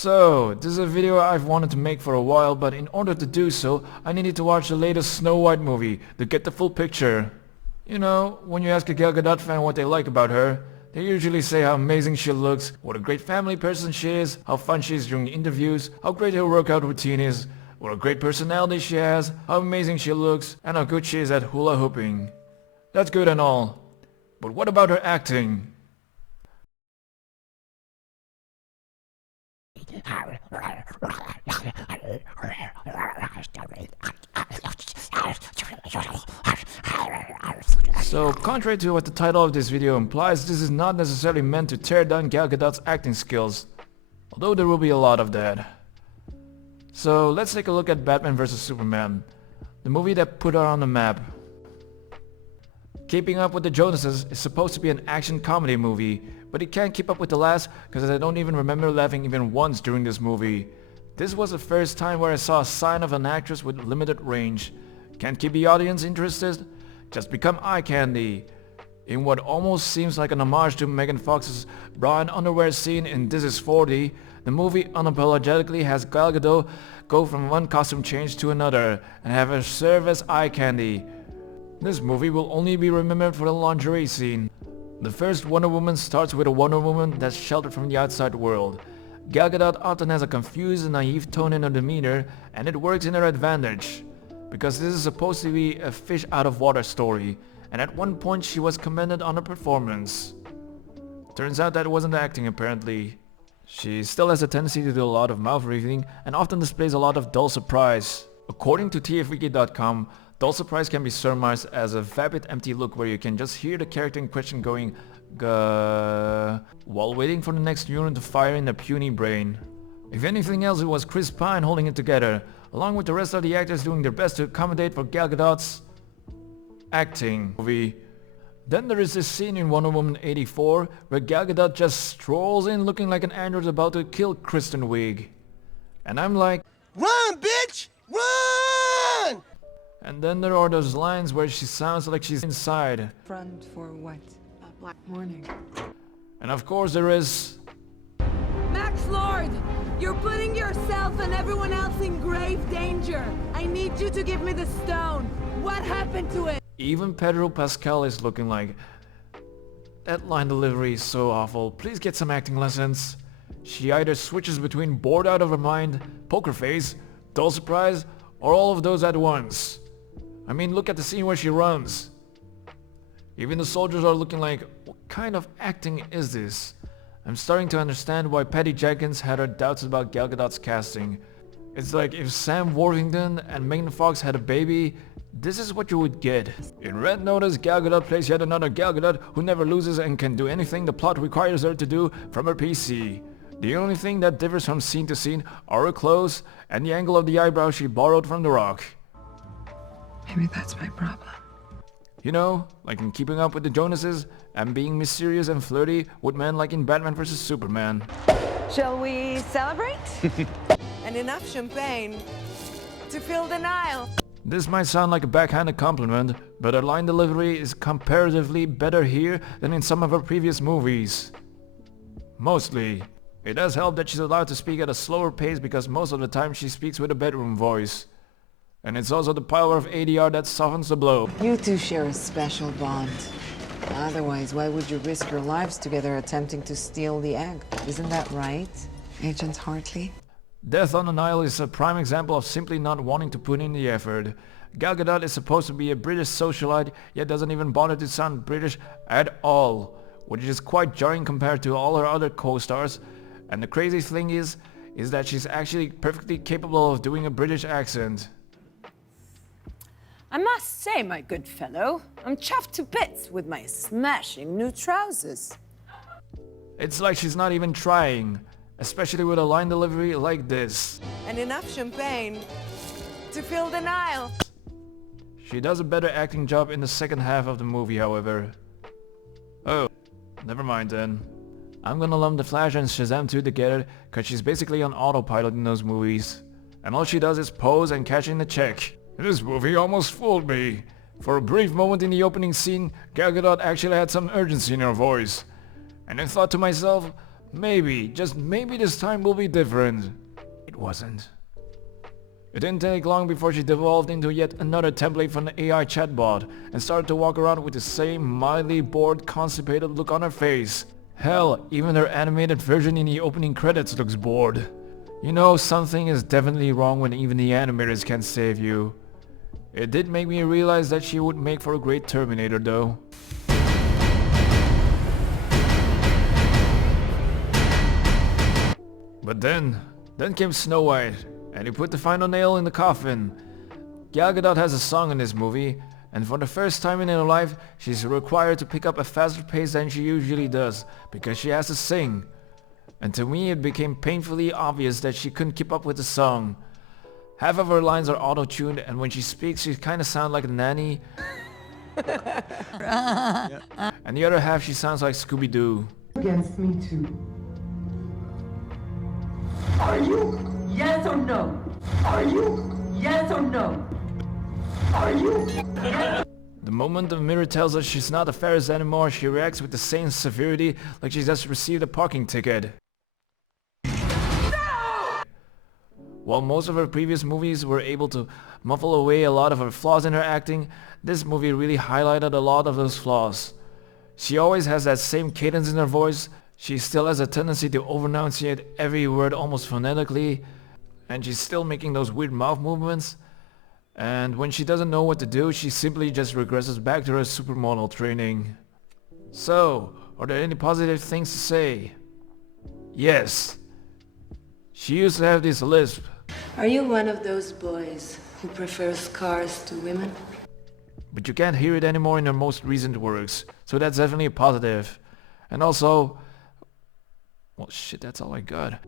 So, this is a video I've wanted to make for a while, but in order to do so, I needed to watch the latest SnowWhite movie to get the full picture. You know, when you ask a Gal Gadot fan what they like about her, they usually say how amazing she looks, what a great family person she is, how fun she is during interviews, how great her workout routine is, what a great personality she has, how amazing she looks, and how good she is at hula hooping. That's good and all. But what about her acting? So, contrary to what the title of this video implies, this is not necessarily meant to tear down Gal Gadot's acting skills, although there will be a lot of that. So, let's take a look at Batman vs Superman, the movie that put her on the map. Keeping Up with the Jonases is supposed to be an action comedy movie, but it can't keep up with the last because I don't even remember laughing even once during this movie. This was the first time where I saw a sign of an actress with limited range. Can't keep the audience interested? Just become eye candy. In what almost seems like an homage to Megan Fox's bra and underwear scene in This Is 40, the movie unapologetically has Gal Gadot go from one costume change to another and have her serve as eye candy. This movie will only be remembered for the lingerie scene. The first Wonder Woman starts with a Wonder Woman that's sheltered from the outside world. Gal Gadot often has a confused and naive tone in her demeanor, and it works in her advantage. Because this is supposed to be a fish out of water story, and at one point she was commended on her performance. Turns out that wasn't acting apparently. She still has a tendency to do a lot of mouth breathing and often displays a lot of dull surprise. According to tfwiki.com, dull surprise can be surmised as a vapid empty look where you can just hear the character in question going "Gah" while waiting for the next neuron to fire in their puny brain. If anything else, it was Chris Pine holding it together, along with the rest of the actors doing their best to accommodate for Gal Gadot's acting movie. Then there is this scene in Wonder Woman 84 where Gal Gadot just strolls in looking like an android about to kill Kristen Wiig. And I'm like, run, bitch! Run! And then there are those lines where she sounds like she's inside. Front for what? A black morning. And of course there is... Max Lord! You're putting yourself and everyone else in grave danger. I need you to give me the stone. What happened to it? Even Pedro Pascal is looking like... That line delivery is so awful. Please get some acting lessons. She either switches between bored out of her mind, poker face, dull surprise, or all of those at once. I mean, look at the scene where she runs. Even the soldiers are looking like, what kind of acting is this? I'm starting to understand why Patty Jenkins had her doubts about Gal Gadot's casting. It's like if Sam Worthington and Megan Fox had a baby, this is what you would get. In Red Notice, Gal Gadot plays yet another Gal Gadot who never loses and can do anything the plot requires her to do from her PC. The only thing that differs from scene to scene are her clothes and the angle of the eyebrow she borrowed from The Rock. Maybe that's my problem. You know, like in Keeping Up with the Jonases, and being mysterious and flirty with men like in Batman vs Superman. Shall we celebrate? And enough champagne to fill the Nile. This might sound like a backhanded compliment, but her line delivery is comparatively better here than in some of her previous movies. Mostly. It does help that she's allowed to speak at a slower pace because most of the time she speaks with a bedroom voice. And it's also the power of ADR that softens the blow. You two share a special bond. Otherwise, why would you risk your lives together attempting to steal the egg? Isn't that right, Agent Hartley? Death on the Nile is a prime example of simply not wanting to put in the effort. Gal Gadot is supposed to be a British socialite, yet doesn't even bother to sound British at all, which is quite jarring compared to all her other co-stars. And the crazy thing is that she's actually perfectly capable of doing a British accent. I must say, my good fellow, I'm chuffed to bits with my smashing new trousers. It's like she's not even trying, especially with a line delivery like this. And enough champagne to fill the Nile. She does a better acting job in the second half of the movie, however. Oh, never mind then. I'm gonna lump the Flash and Shazam 2 together cause she's basically on autopilot in those movies. And all she does is pose and cash in the check. This movie almost fooled me. For a brief moment in the opening scene, Gal Gadot actually had some urgency in her voice. And I thought to myself, Maybe, just maybe this time will be different. It wasn't. It didn't take long before she devolved into yet another template from the AI chatbot and started to walk around with the same mildly bored, constipated look on her face. Hell, even her animated version in the opening credits looks bored. You know, something is definitely wrong when even the animators can't save you. It did make me realize that she would make for a great Terminator though. But then came SnowWhite, and he put the final nail in the coffin. Gal Gadot has a song in this movie, and for the first time in her life, she's required to pick up a faster pace than she usually does, because she has to sing. And to me it became painfully obvious that she couldn't keep up with the song. Half of her lines are auto-tuned, and when she speaks she kinda sounds like a nanny. And the other half she sounds like Scooby-Doo. Against me too. Are you? Yes or no? Are you? Yes or no? Are you? The moment the mirror tells her she's not a Ferris anymore, she reacts with the same severity like she just received a parking ticket. While most of her previous movies were able to muffle away a lot of her flaws in her acting, this movie really highlighted a lot of those flaws. She always has that same cadence in her voice, she still has a tendency to overenunciate every word almost phonetically, and she's still making those weird mouth movements. And when she doesn't know what to do, she simply just regresses back to her supermodel training. So, are there any positive things to say? Yes. She used to have this lisp. Are you one of those boys who prefers cars to women? But you can't hear it anymore in her most recent works, so that's definitely a positive. And also... well shit, that's all I got.